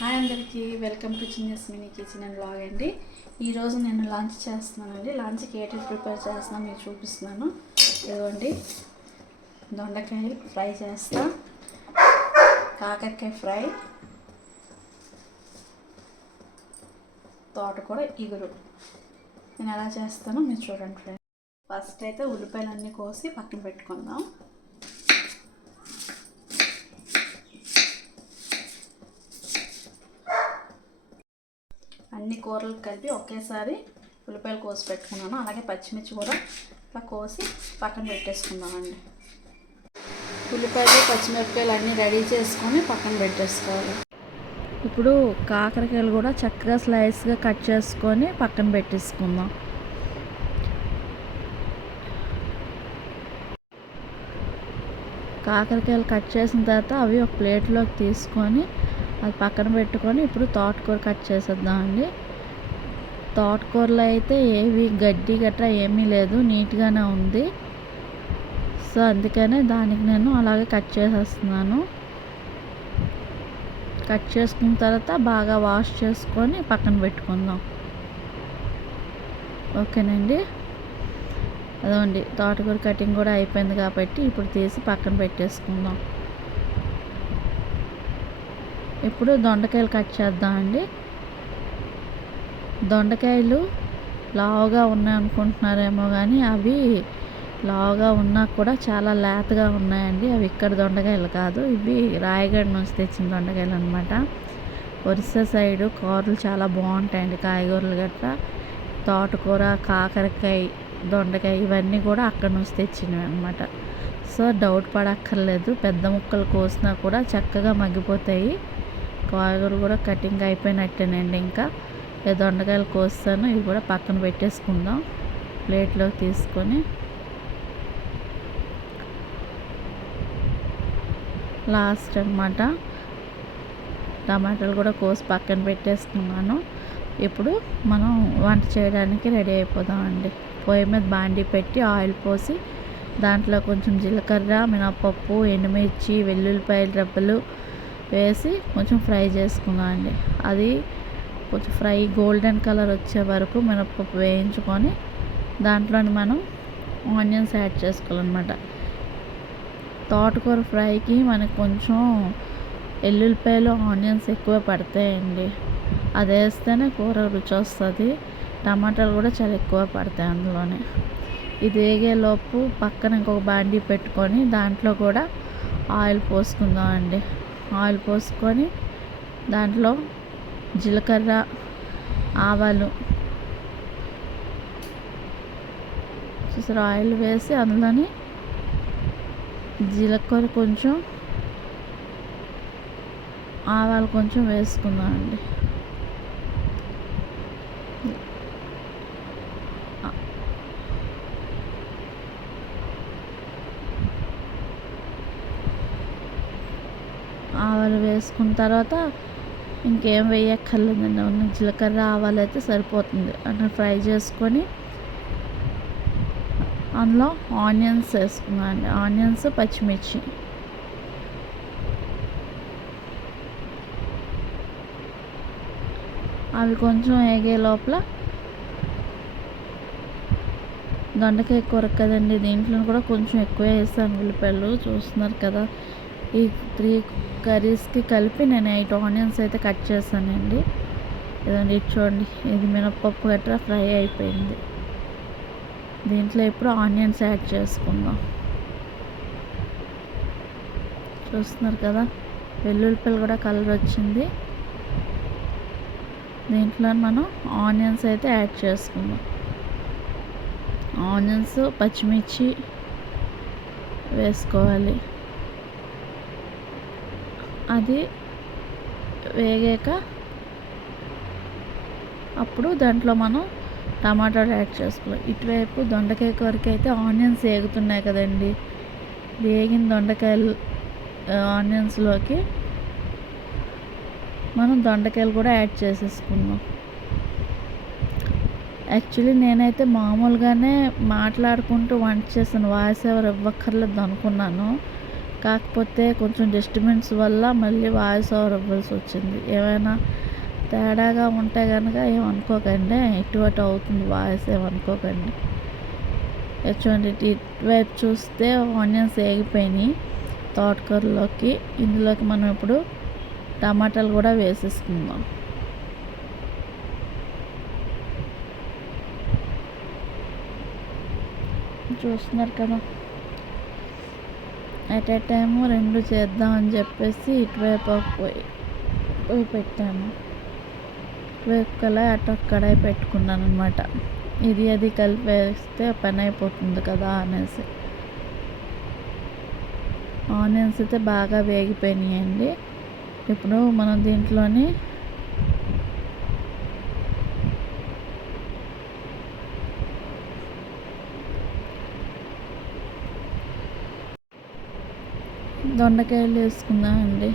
Hi అందరికీ, welcome to చిన్నస్ mini kitchen and vlog అండి. ఈరోజు నేను లంచ్ చేస్తున్నానండి. లంచ్కి ఏంటి ప్రిపేర్ చేస్తున్నాను మీకు చూపిస్తున్నాను. ఇదిగోండి, దొండకాయలు ఫ్రై చేస్తా, కాకరకాయ ఫ్రై, తోటకూర ఇగురు. నేను ఎలా చేస్తానో మీరు చూడండి ఫ్రెండ్స్. ఫస్ట్ అయితే ఉల్లిపాయలన్నీ కోసి పక్కన పెట్టుకుందాం. అన్ని కూరలు కలిపి ఒకేసారి ఉల్లిపాయలు కోసి పెట్టుకున్నాను. అలాగే పచ్చిమిర్చి కూడా ఇట్లా కోసి పక్కన పెట్టేసుకుందామండి. ఉల్లిపాయలు పచ్చిమిరపకాయలు అన్నీ రెడీ చేసుకొని పక్కన పెట్టేసుకోవాలి. ఇప్పుడు కాకరకాయలు కూడా చక్కగా స్లైస్గా కట్ చేసుకొని పక్కన పెట్టేసుకుందాం. కాకరకాయలు కట్ చేసిన తర్వాత అవి ఒక ప్లేట్లోకి తీసుకొని అది పక్కన పెట్టుకొని ఇప్పుడు తోటకూర కట్ చేసేద్దామండి. తోటకూరలో అయితే ఏవి గడ్డి గట్రా ఏమీ లేదు, నీట్గానే ఉంది. సో అందుకనే దానికి నేను అలాగే కట్ చేసేస్తున్నాను. కట్ చేసుకున్న తర్వాత బాగా వాష్ చేసుకొని పక్కన పెట్టుకుందాం. ఓకేనండి. అదండి, తోటకూర కటింగ్ కూడా అయిపోయింది కాబట్టి ఇప్పుడు తీసి పక్కన పెట్టేసుకుందాం. ఇప్పుడు దొండకాయలు కట్ చేద్దామండి. దొండకాయలు లావుగా ఉన్నాయనుకుంటున్నారేమో కానీ అవి లావుగా ఉన్నా కూడా చాలా లేతగా ఉన్నాయండి. అవి ఇక్కడ దొండకాయలు కాదు, ఇవి రాయగఢ నుంచి తెచ్చిన దొండకాయలు అనమాట. ఒరిస్సా సైడు కూరలు చాలా బాగుంటాయండి, కాయగూరలు గట్రా. తోటకూర, కాకరకాయ, దొండకాయ ఇవన్నీ కూడా అక్కడ నుంచి తెచ్చినవి అనమాట. సో డౌట్ పడక్కర్లేదు, పెద్ద ముక్కలు కోసినా కూడా చక్కగా మగ్గిపోతాయి. కాయగూర కూడా కటింగ్ అయిపోయినట్టేనండి. ఇంకా దొండకాయలు కోస్తాను, ఇవి కూడా పక్కన పెట్టేసుకుందాం ప్లేట్లోకి తీసుకొని. లాస్ట్ అనమాట, టమాటాలు కూడా కోసి పక్కన పెట్టేసుకున్నాను. ఇప్పుడు మనం వంట చేయడానికి రెడీ అయిపోదామండి. పొయ్యి మీద బాండీ పెట్టి ఆయిల్ పోసి దాంట్లో కొంచెం జీలకర్ర, మినపప్పు, ఎండుమిర్చి, వెల్లుల్లిపాయల రెబ్బలు వేసి కొంచెం ఫ్రై చేసుకుందాం అండి. అది కొంచెం ఫ్రై గోల్డెన్ కలర్ వచ్చే వరకు మినపప్పు వేయించుకొని దాంట్లోని మనం ఆనియన్స్ యాడ్ చేసుకోవాలన్నమాట. తోటకూర ఫ్రైకి మనకు కొంచెం ఎల్లుల్లిపాయలు, ఆనియన్స్ ఎక్కువ పడతాయండి. అది వేస్తేనే కూర రుచి వస్తుంది. టమాటాలు కూడా చాలా ఎక్కువ పడతాయి అందులోనే. ఇది వేగేలోపు పక్కన ఇంకొక బాండీ పెట్టుకొని దాంట్లో కూడా ఆయిల్ పోసుకుందాం అండి. ఆయిల్ పోసుకొని దాంట్లో జీలకర్ర, ఆవాలు చూసారు ఆయిల్ వేసి అందులోని జీలకర్ర కొంచెం, ఆవాలు కొంచెం వేసుకుందాం అండి. ఆవాలు వేసుకున్న తర్వాత ఇంకేం వేయక్కర్లేదండి, ఉన్న జీలకర్ర ఆవాలు అయితే సరిపోతుంది. అంటే ఫ్రై చేసుకొని అందులో ఆనియన్స్ వేసుకున్నాండి. ఆనియన్స్, పచ్చిమిర్చి అవి కొంచెం వేగే లోపల దొండకాయ కూర కదండి, దీంట్లో కూడా కొంచెం ఎక్కువ వేస్తాను ఉల్లిపాయలు. చూస్తున్నారు కదా, ఈ 3 కర్రీస్కి కలిపి నేను 8 ఆనియన్స్ అయితే కట్ చేశానండి. ఇదండి, చూడండి, ఇది మినపప్పు గట్రా ఫ్రై అయిపోయింది. దీంట్లో ఇప్పుడు ఆనియన్స్ యాడ్ చేసుకుందాం. చూస్తున్నారు కదా, వెల్లుల్లిపాయలు కూడా కలర్ వచ్చింది. దీంట్లో మనం ఆనియన్స్ అయితే యాడ్ చేసుకుందాం. ఆనియన్స్, పచ్చిమిర్చి వేసుకోవాలి. అది వేగాక అప్పుడు దాంట్లో మనం టమాటాలు యాడ్ చేసుకోవాలి. ఇటువైపు దొండకాయ కూరకి అయితే ఆనియన్స్ వేగుతున్నాయి కదండి. వేగిన దొండకాయలు ఆనియన్స్లోకి మనం దొండకాయలు కూడా యాడ్ చేసేసుకుందాం. యాక్చువల్లీ నేనైతే మామూలుగానే మాట్లాడుకుంటూ వంట చేస్తాను, వాయిస్ ఎవరు ఇవ్వక్కర్లేదు అనుకున్నాను. కాకపోతే కొంచెం డిస్టర్బెన్స్ వల్ల మళ్ళీ వాయిస్ ఓవర్ ఇవ్వాల్సి వచ్చింది. ఏమైనా తేడాగా ఉంటే కనుక ఏమనుకోకండి, ఇటు అటు అవుతుంది వాయిస్, ఏమనుకోకండి. చూడండి, ఇటువైపు చూస్తే ఆనియన్స్ వేగిపోయినాయి తోటకూరలోకి. ఇందులోకి మనం ఇప్పుడు టమాటాలు కూడా వేసేసుకుందాం. చూస్తున్నారు కదా, ఎట్ ఏ టైము 2 చేద్దామని చెప్పేసి ఇటువైపు పోయి పెట్టాను. ఇటువైపు కళాయి, అటు కడాయి పెట్టుకున్నాను అనమాట. ఇది అది కలిపేస్తే పని అయిపోతుంది కదా అనేసి. ఆనియన్స్ అయితే బాగా వేగిపోయినాయండి. ఇప్పుడు మనం దీంట్లోని దొండకాయలు వేసుకుందామండి.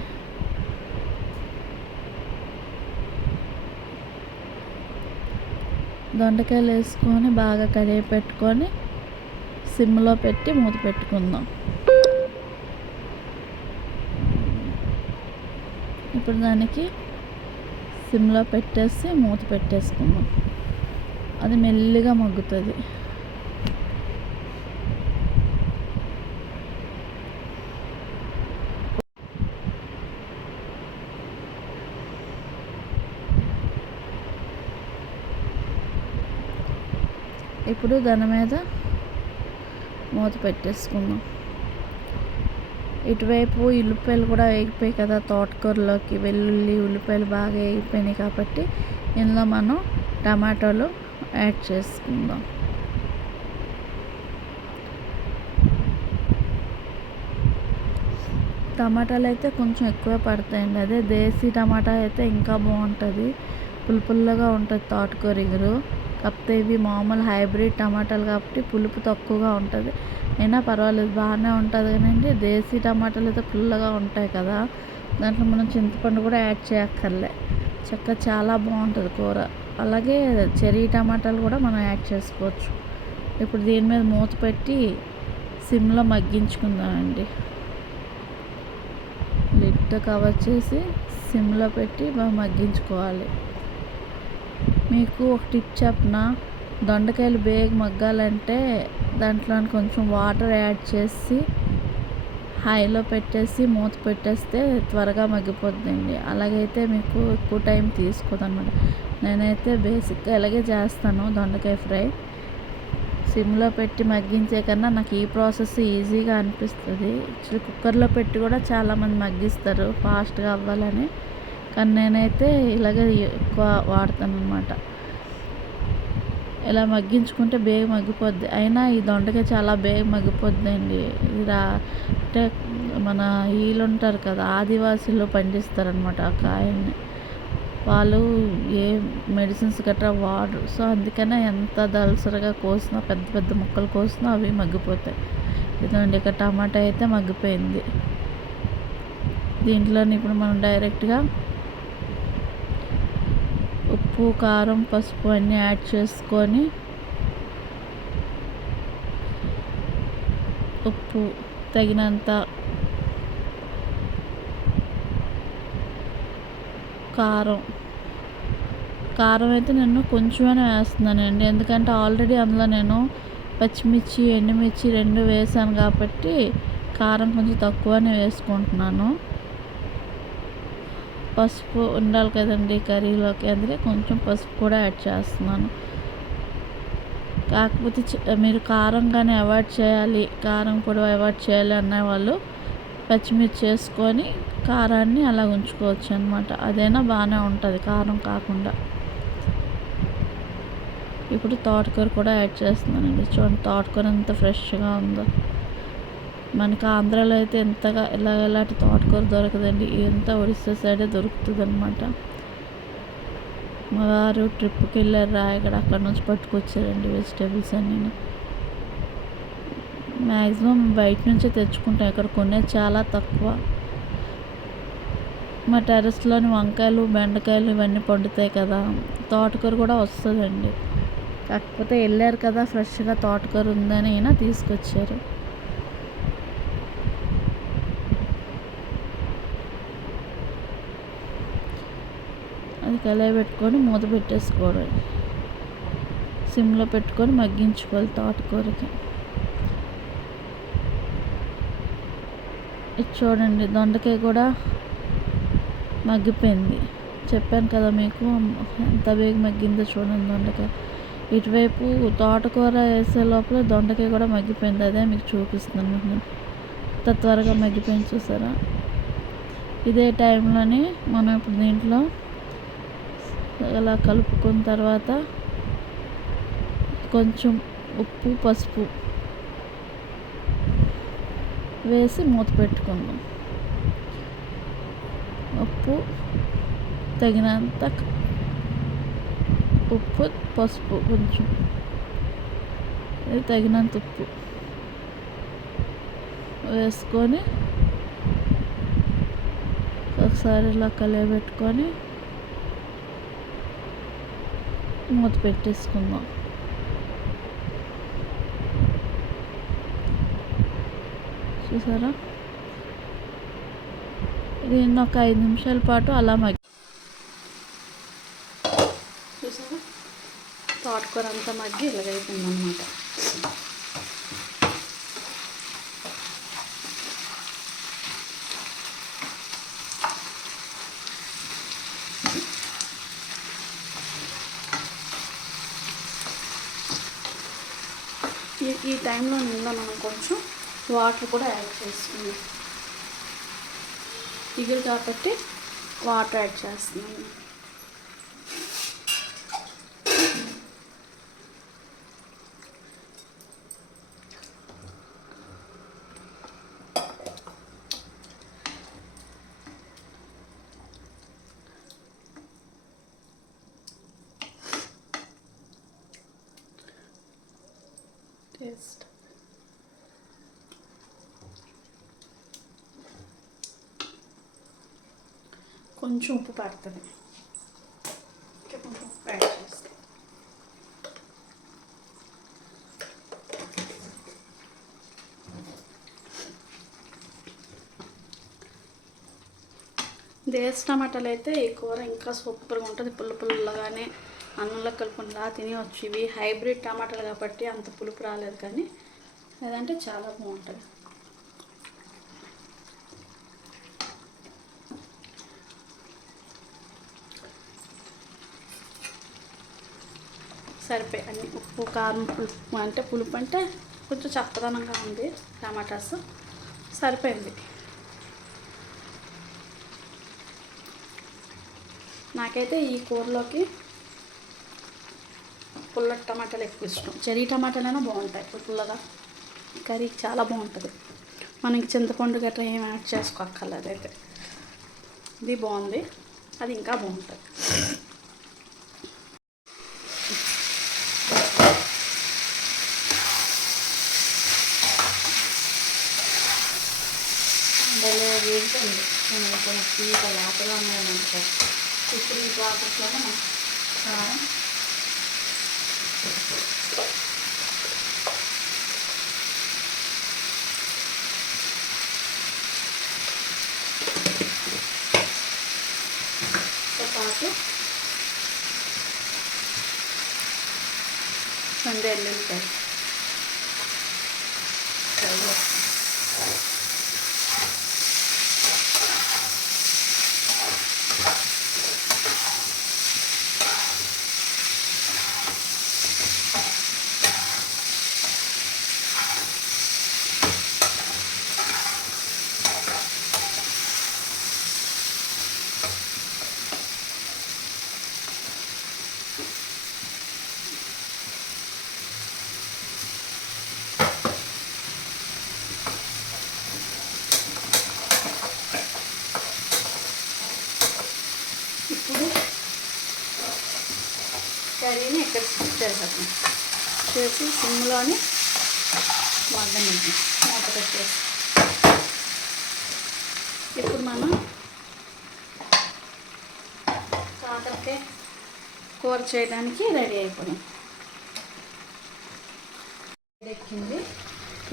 దొండకాయలు వేసుకొని బాగా కడిగి పెట్టుకొని సిమ్లో పెట్టి మూత పెట్టుకుందాం. ఇప్పుడు దానికి సిమ్లో పెట్టేసి మూత పెట్టేసుకుందాం. అది మెల్లిగా మగ్గుతుంది. ఇప్పుడు దాని మీద మూత పెట్టేసుకుందాం. ఇటువైపు ఉల్లిపాయలు కూడా వేగిపోయాయి కదా తోటకూరలోకి. వెల్లుల్లి, ఉల్లిపాయలు బాగా వేగిపోయినాయి కాబట్టి ఇందులో మనం టమాటాలు యాడ్ చేసుకుందాం. టమాటాలు అయితే కొంచెం ఎక్కువ పడతాయండి. అదే దేశీ టమాటా అయితే ఇంకా బాగుంటుంది, పులుపుల్లగా ఉంటుంది తోటకూర ఇగురు. కాకపోతే ఇవి మామూలు హైబ్రిడ్ టమాటాలు కాబట్టి పులుపు తక్కువగా ఉంటుంది. అయినా పర్వాలేదు, బాగానే ఉంటుంది. కానీ దేశీ టమాటాలు అయితే పుల్లగా ఉంటాయి కదా, దాంట్లో మనం చింతపండు కూడా యాడ్ చేయక్కర్లే, చక్కగా చాలా బాగుంటుంది కూర. అలాగే చెర్రీ టమాటాలు కూడా మనం యాడ్ చేసుకోవచ్చు. ఇప్పుడు దీని మీద మూత పెట్టి సిమ్లో మగ్గించుకుందామండి. లిడ్ కవర్ చేసి సిమ్లో పెట్టి బాగా మగ్గించుకోవాలి. మీకు ఒక టిప్ చెప్పనా, దొండకాయలు మగ్గాలంటే దాంట్లో కొంచెం వాటర్ యాడ్ చేసి హైలో పెట్టేసి మూత పెట్టేస్తే త్వరగా మగ్గిపోతుందండి. అలాగైతే మీకు ఎక్కువ టైం తీసుకోదన్నమాట. నేనైతే బేసిక్గా ఇలాగే చేస్తాను దొండకాయ ఫ్రై. సిమ్లో పెట్టి మగ్గించే కన్నా నాకు ఈ ప్రాసెస్ ఈజీగా అనిపిస్తుంది. యాక్చువల్లీ కుక్కర్లో పెట్టి కూడా చాలామంది మగ్గిస్తారు ఫాస్ట్గా అవ్వాలని, కానీ నేనైతే ఇలాగే ఎక్కువ వాడతాను అన్నమాట. ఇలా మగ్గించుకుంటే మగ్గిపోద్ది. అయినా ఈ దొండకాయ చాలా మగ్గిపోద్దండి. ఇది అంటే మన వీళ్ళు ఉంటారు కదా, ఆదివాసీలు పండిస్తారనమాట ఆ కాయల్ని. వాళ్ళు ఏ మెడిసిన్స్ గట్రా వాడరు. సో అందుకనే ఎంత దళసరిగా కోసినా, పెద్ద పెద్ద ముక్కలు కోసినా అవి మగ్గిపోతాయి. ఇదండి, ఇక టమాటా అయితే మగ్గిపోయింది. దీంట్లోని ఇప్పుడు మనం డైరెక్ట్గా ఉప్పు, కారం, పసుపు అన్నీ యాడ్ చేసుకొని, ఉప్పు తగినంత, కారం అయితే నేను కొంచెమే వేస్తున్నానండి. ఎందుకంటే ఆల్రెడీ అందులో నేను పచ్చిమిర్చి, ఎండుమిర్చి 2 వేసాను కాబట్టి కారం కొంచెం తక్కువనే వేసుకుంటున్నాను. పసుపు ఉండాలి కదండి కర్రీలోకి, అందుకే కొంచెం పసుపు కూడా యాడ్ చేస్తున్నాను. కాకపోతే మీరు కారం కానీ అవాయిడ్ చేయాలి, కారం పొడి అవాయిడ్ చేయాలి అనే వాళ్ళు పచ్చిమిర్చి వేసుకొని కారాన్ని అలా ఉంచుకోవచ్చు అనమాట. అదైనా బాగానే ఉంటుంది కారం కాకుండా. ఇప్పుడు తోటకూర కూడా యాడ్ చేస్తున్నానండి. చూడండి తోటకూర ఎంత ఫ్రెష్గా ఉందో. మనకి ఆంధ్రాలో అయితే ఎంతగా ఎలాంటి తోటకూర దొరకదండి, ఎంత ఒడిస్సా సైడే దొరుకుతుంది అనమాట. మా వారు ట్రిప్కి వెళ్ళారు రాయగడ, అక్కడ నుంచి పట్టుకొచ్చారండి వెజిటేబుల్స్ అన్నీ. మ్యాక్సిమం బయట నుంచే తెచ్చుకుంటాం, ఇక్కడ కొనేది చాలా తక్కువ. మా టెర్రస్లోని వంకాయలు, బెండకాయలు ఇవన్నీ పండుతాయి కదా, తోటకూర కూడా వస్తుందండి. కాకపోతే వెళ్ళారు కదా, ఫ్రెష్గా తోటకూర ఉందని అయినా తీసుకొచ్చారు. అది కలయబెట్టుకొని మూత పెట్టేసుకోవడం. సిమ్లో పెట్టుకొని మగ్గించుకోవాలి తోటకూరకి. ఇది చూడండి, దొండకాయ కూడా మగ్గిపోయింది. చెప్పాను కదా మీకు ఎంత వేగి మగ్గిందో చూడండి దొండకాయ. ఇటువైపు తోటకూర వేసే లోపల దొండకాయ కూడా మగ్గిపోయింది. అదే మీకు చూపిస్తున్నాను. ఎంత త్వరగా మగ్గిపోయింది చూసారా. ఇదే టైంలోనే మనం ఇప్పుడు దీంట్లో అలా కలుపుకున్న తర్వాత కొంచెం ఉప్పు, పసుపు వేసి మూత పెట్టుకుందాం. ఉప్పు తగినంత, ఉప్పు, పసుపు కొంచెం తగినంత ఉప్పు వేసుకొని ఒకసారి ఇలా కలయబెట్టుకొని మూత పెట్టేసుకుందాం. చూసారా, దీన్ని ఒక 5 నిమిషాల పాటు అలా చూసారా, తోటకూర అంతా మగ్గి ఇలాగైపోయింది అన్నమాట. ఈ టైంలో నిన్న మనం కొంచెం వాటర్ కూడా యాడ్ చేసుకున్నాం. ఇగురు కాబట్టి వాటర్ యాడ్ చేస్తున్నాను. టేస్ట్ కొంచెం ఉప్పు పడుతుంది. కొంచెం ఉప్పు యాడ్ చేస్తాం. దేశ టమాటాలు అయితే ఈ కూర ఇంకా సూపర్గా ఉంటుంది. పుల్లగానే అన్నంలో కలుపుకుండా తినవచ్చు. ఇవి హైబ్రిడ్ టమాటాలు కాబట్టి అంత పులుపు రాలేదు, కానీ లేదంటే చాలా బాగుంటుంది. సరిపోయి అన్ని ఉప్పు, కారం, పులుపు అంటే పులుపు అంటే కొంచెం చప్పదనంగా ఉంది. టమాటాస్ సరిపోయింది. నాకైతే ఈ కూరలోకి పుల్లటి టమాటాలు ఎక్కువ ఇష్టం. చెరీ టమాటాలైనా బాగుంటాయి. పుల్లగా కర్రీకి చాలా బాగుంటుంది. మనకి చింతపండు గట్రా ఏం యాడ్ చేసుకోక్కర్లేదు. అయితే ఇది బాగుంది, అది ఇంకా బాగుంటుంది. వేగుతుంది. ఇంకా వాటర్గా ఉన్నాయంటే ఇప్పుడు ఈ వాటర్లో కారం, పాటు 2 ఎల్లుల్లిపాయలు కర్రీని ఇక్కడ షిఫ్ట్ చేసేద్దాం. చేసి సిమ్లోని మగ్గనిద్దాం. మూత పెట్టేసి ఇప్పుడు మనం కాకరకాయ కూర చేయడానికి రెడీ అయిపోయాం. ఎక్కింది.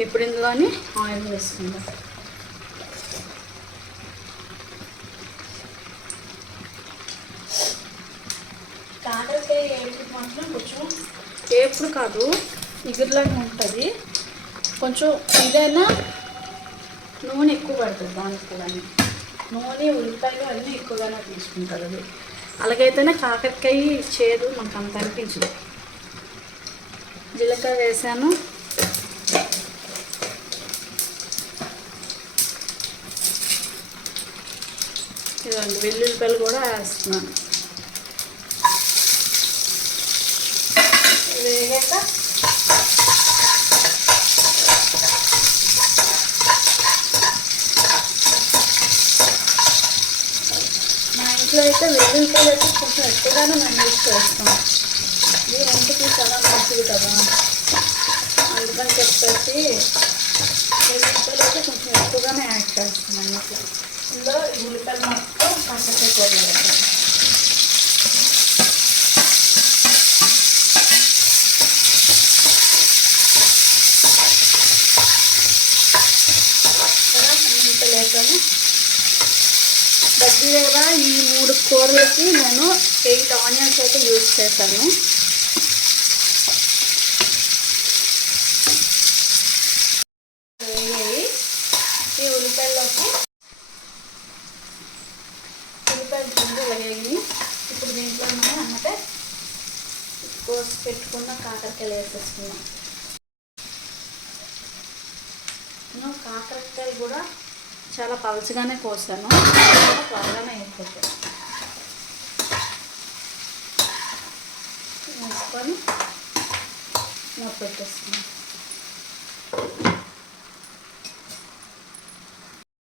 ఇప్పుడు ఇందులోని ఆయిల్ వేసుకుందాం. కాకరకాయ వేపుడు మాత్రం కొంచెం వేపుడు కాదు, ఇగురులాగా ఉంటుంది. కొంచెం ఇదైనా నూనె ఎక్కువ పడుతుంది దానికి కూడా. నూనె ఉల్లిపాయలు అన్నీ ఎక్కువగానే తీసుకుంటుంది అది. అలాగైతేనే కాకరకాయ చేదు మనకు అంత అనిపించదు. జీలకర్ర వేసాను, ఇదండి వెల్లుల్లిపాయలు కూడా వేస్తున్నాను. వేగాక మా ఇంట్లో అయితే వెల్లుల్లిపాయలు అయితే కొంచెం ఎక్కువగానే మేము యూజ్ చేస్తాం. ఇది ఒంటికి చాలా మంచిది కదా, అందుకని చెప్పేసి వెల్లుల్లిపాయలు అయితే కొంచెం ఎక్కువగానే యాడ్ చేస్తున్నాం అన్నట్లు. ఇందులో ఉల్లిపాయలు మొత్తం కాకరకాయ కూరలో వేస్తాం. వేసాను దగ్గరగా ఈ 3 కూరలకి నేను 8 ఆనియన్స్ అయితే యూజ్ చేశాను. ఈ ఉల్లిపాయల్లోకి ఉల్లిపాయలు కొంచెం వేగి ఇప్పుడు దీంట్లో మనం అన్నట్టే కోసి పెట్టుకున్న కాకరకాయలు వేసేసుకున్నాం. నేను కాకరకాయలు కూడా చాలా పలుచగానే కోసాను, త్వరగానే అయిపోతాయి. వేసుకొని మూత పెట్టేసుకున్నాం.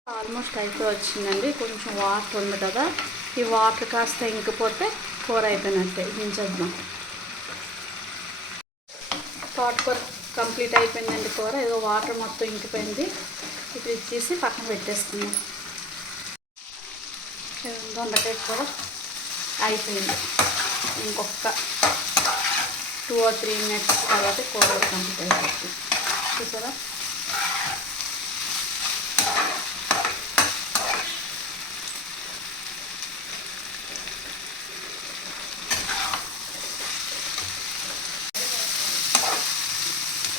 ఆల్మోస్ట్ అయిపోయి వచ్చిందండి. కొంచెం వాటర్ ఉంది కదా, ఈ వాటర్ కాస్త ఇంకిపోతే కూర అయిపోయినట్టే. దించేద్దాం. తోటకూర కంప్లీట్ అయిపోయిందండి. కూర ఏదో వాటర్ మొత్తం ఇంకిపోయింది. ఇప్పుడు ఇచ్చేసి పక్కన పెట్టేసుకున్నాం. దొండకాయ కూర అయిపోయింది. ఇంకొక 2 or 3 minutes తర్వాత కూర కంప్లీట్ అయిపోతుంది. చూసారా,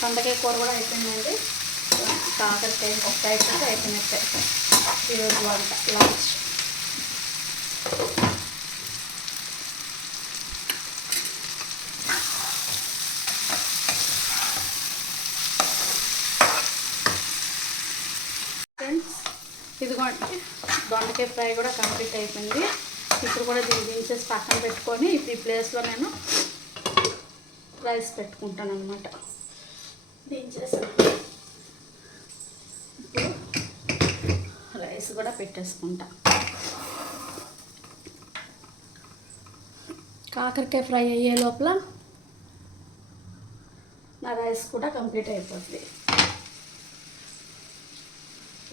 దొండకాయ కూర కూడా అయిపోయిందండి. కాకరకాయ ఇంకొక అయిపోతే అయిపోయినట్టే ఈరోజు వంట లంచ్. ఫ్రెండ్స్, ఇదిగోండి దొండకాయ ఫ్రై కూడా కంప్లీట్ అయిపోయింది. ఇప్పుడు కూడా దీన్ని దించేసి పక్కన పెట్టుకొని ఇప్పుడు ఈ ప్లేస్లో నేను రైస్ పెట్టుకుంటాను అన్నమాట. దించేసాను. రైస్ కూడా పెట్టేసుకుంటా. కాకరకాయ ఫ్రై అయ్యే లోపల నా రైస్ కూడా కంప్లీట్ అయిపోతుంది.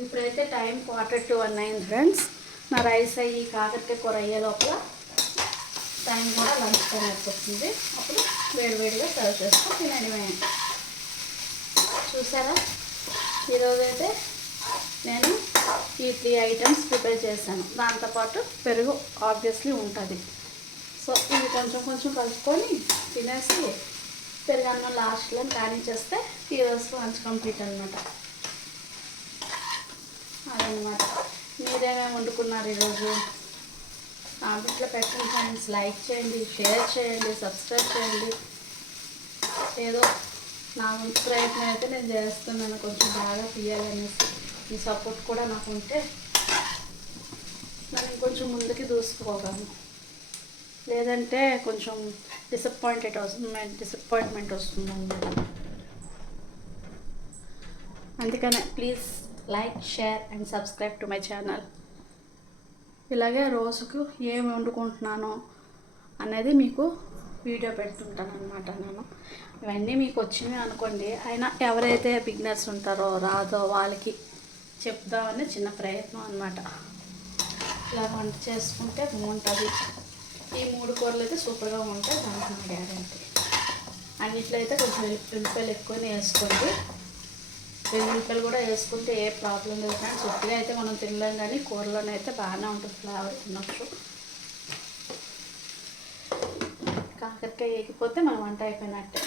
ఇప్పుడైతే టైం 1:45 అయింది ఫ్రెండ్స్. నా రైస్ అయ్యి కాకరకాయ కూర అయ్యే లోపల టైం కూడా లంచ్ టైం అయిపోతుంది. అప్పుడు వేడివేడిగా సర్వ్ చేసుకొని తినడమే. చూసారా, ఈరోజైతే నేను ఈ 3 ఐటమ్స్ ప్రిపేర్ చేశాను. దాంతోపాటు పెరుగు ఆబ్వియస్లీ ఉంటుంది. సో ఇవి కొంచెం కొంచెం కలుపుకొని తినేసి పెరుగన్నం లాస్ట్లో కానిచ్చేస్తే ఈరోజు లంచ్ కంప్లీట్ అనమాట. అదనమాట. మీరేమేమి వండుకున్నారు ఈరోజు? కామెంట్లో పెట్టండి ఫ్రెండ్స్. లైక్ చేయండి, షేర్ చేయండి, సబ్స్క్రైబ్ చేయండి. ఏదో నా వంతు ప్రయత్నం అయితే నేను చేస్తున్నాను, కొంచెం బాగా తీయాలనేసి. ఈ సపోర్ట్ కూడా నాకు ఉంటే నేను కొంచెం ముందుకి దూసుకోగలను. లేదంటే కొంచెం డిసప్పాయింట్మెంట్ వస్తుంది అన్నమాట. అందుకనే please like, share and subscribe to my channel. ఇలాగే రోజుకు ఏమి వండుకుంటున్నానో అనేది మీకు వీడియో పెడుతుంటాను అన్నమాట. నేను ఇవన్నీ మీకు వచ్చినవి అనుకోండి, అయినా ఎవరైతే బిగినర్స్ ఉంటారో రాదో వాళ్ళకి చెప్దామని చిన్న ప్రయత్నం అన్నమాట. ఇలా వంట చేసుకుంటే బాగుంటుంది. ఈ 3 కూరలు అయితే సూపర్గా ఉంటాయి, దానికి నా గ్యారెంటీ. అన్నిట్లో అయితే కొంచెం వెల్లుల్లిపాయలు ఎక్కువనే వేసుకోండి. వెల్లుల్లిపాయలు కూడా వేసుకుంటే ఏ ప్రాబ్లం లేదు ఫ్రెండ్స్. ఉట్టిగా అయితే మనం తినలేం, కానీ కూరలోనైతే బాగానే ఉంటుంది, ఫ్లేవర్ తినొచ్చు. కాకరకాయ కాకరకాయ వేగిపోతే మన వంట అయిపోయినట్టే.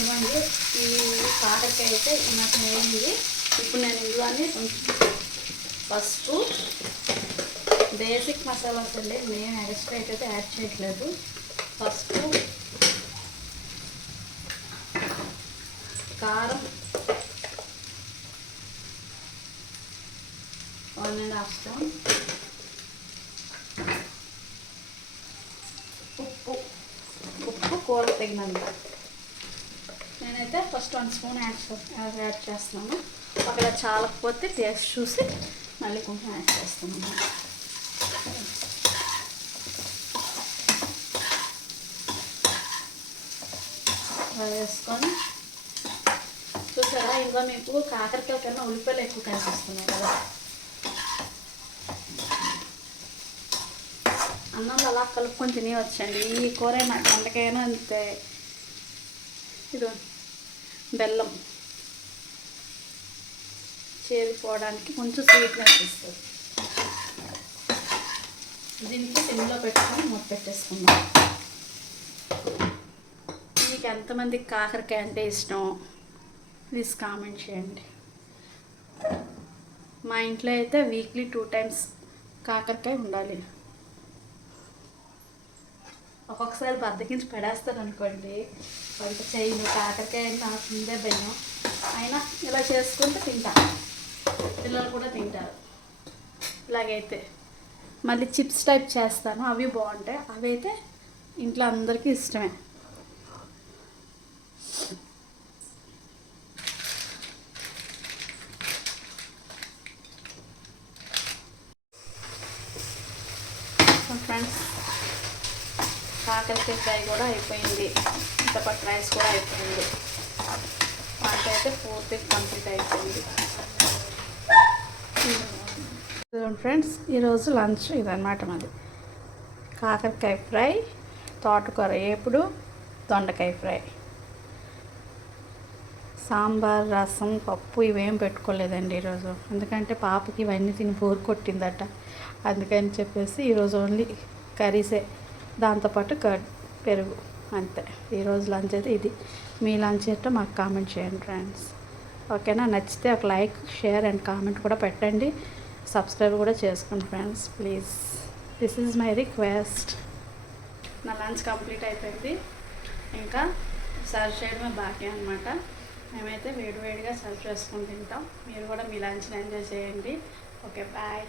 ఇవ్వండి, ఈ కాకరకాయ అయితే నాకు వేయింది. ఇప్పుడు నేను ఇందులోనే కొంచెం పసుపు, బేసిక్ మసాలాస్ అండి, మేము ఎక్స్ట్రా అయితే యాడ్ చేయట్లేదు. పసుపు, కారం, 1.5 స్పూన్, ఉప్పు కూర తగినంత. నేనైతే ఫస్ట్ 1 స్పూన్ యాడ్ చేస్తున్నాను. ఒకవేళ చాలకపోతే టేస్ట్ చూసి మళ్ళీ కొంచెం యాడ్ చేస్తున్నాను. వేసుకొని చూసారా, ఇంకా మీకు కాకరకాయ కన్నా ఉల్లిపాయలు ఎక్కువ కనిపిస్తున్నాయి కదా. అన్నంలో అలా కలుపుకొని తినేవచ్చండి. ఈ కూర నాకు వంటకైనా అంతే. ఇది బెల్లం చేరిపోవడానికి కొంచెం స్వీట్నెస్ ఇస్తుంది. దీనికి సిమ్లో పెట్టుకొని మూత పెట్టేసుకుందాం. మీకు ఎంతమందికి కాకరకాయ అంటే ఇష్టం ప్లీజ్ కామెంట్ చేయండి. మా ఇంట్లో అయితే వీక్లీ 2 టైమ్స్ కాకరకాయ ఉండాలి. ఒక్కొక్కసారి బద్దకించి పడేస్తాను అనుకోండి, వంట చేయను, కాకరకాయ అంటే నాకు ముందే భయం. అయినా ఇలా చేసుకుంటే తింటాను, పిల్లలు కూడా తింటారు. ఇలాగైతే మళ్ళీ చిప్స్ టైప్ చేస్తాను, అవి బాగుంటాయి. అవి అయితే ఇంట్లో అందరికీ ఇష్టమే. ఫ్రెండ్స్, కాకరకాయ ఫ్రై కూడా అయిపోయింది, ఇంతపాటు రైస్ కూడా అయిపోయింది. వంట అయితే పూర్తిగా కంప్లీట్ అయిపోయింది. ఫ్రెండ్స్, ఈరోజు లంచ్ ఇదన్నమాట మాది. కాకరకాయ ఫ్రై, తోటకూర ఏపుడు, దొండకాయ ఫ్రై, సాంబార్, రసం, పప్పు ఇవేం పెట్టుకోలేదండి ఈరోజు. ఎందుకంటే పాపకి ఇవన్నీ తిని బోర్ కొట్టిందట. అందుకని చెప్పేసి ఈరోజు ఓన్లీ కర్రీసే, దాంతోపాటు కర్డ్, పెరుగు, అంతే. ఈరోజు లంచ్ అయితే ఇది. మీ లంచ్ ఏంటో మాకు కామెంట్ చేయండి ఫ్రెండ్స్. ఓకేనా? నచ్చితే ఒక లైక్, షేర్ అండ్ కామెంట్ కూడా పెట్టండి. సబ్స్క్రైబ్ కూడా చేసుకోండి friends please. This is my request. నా లంచ్ కంప్లీట్ అయిపోయింది, ఇంకా సర్వ్ చేయడమే బాకీ అనమాట. మేమైతే వేడివేడిగా సర్వ్ చేసుకుని తింటాం. మీరు కూడా మీ లంచ్ని ఎంజాయ్ చేయండి. Okay, bye.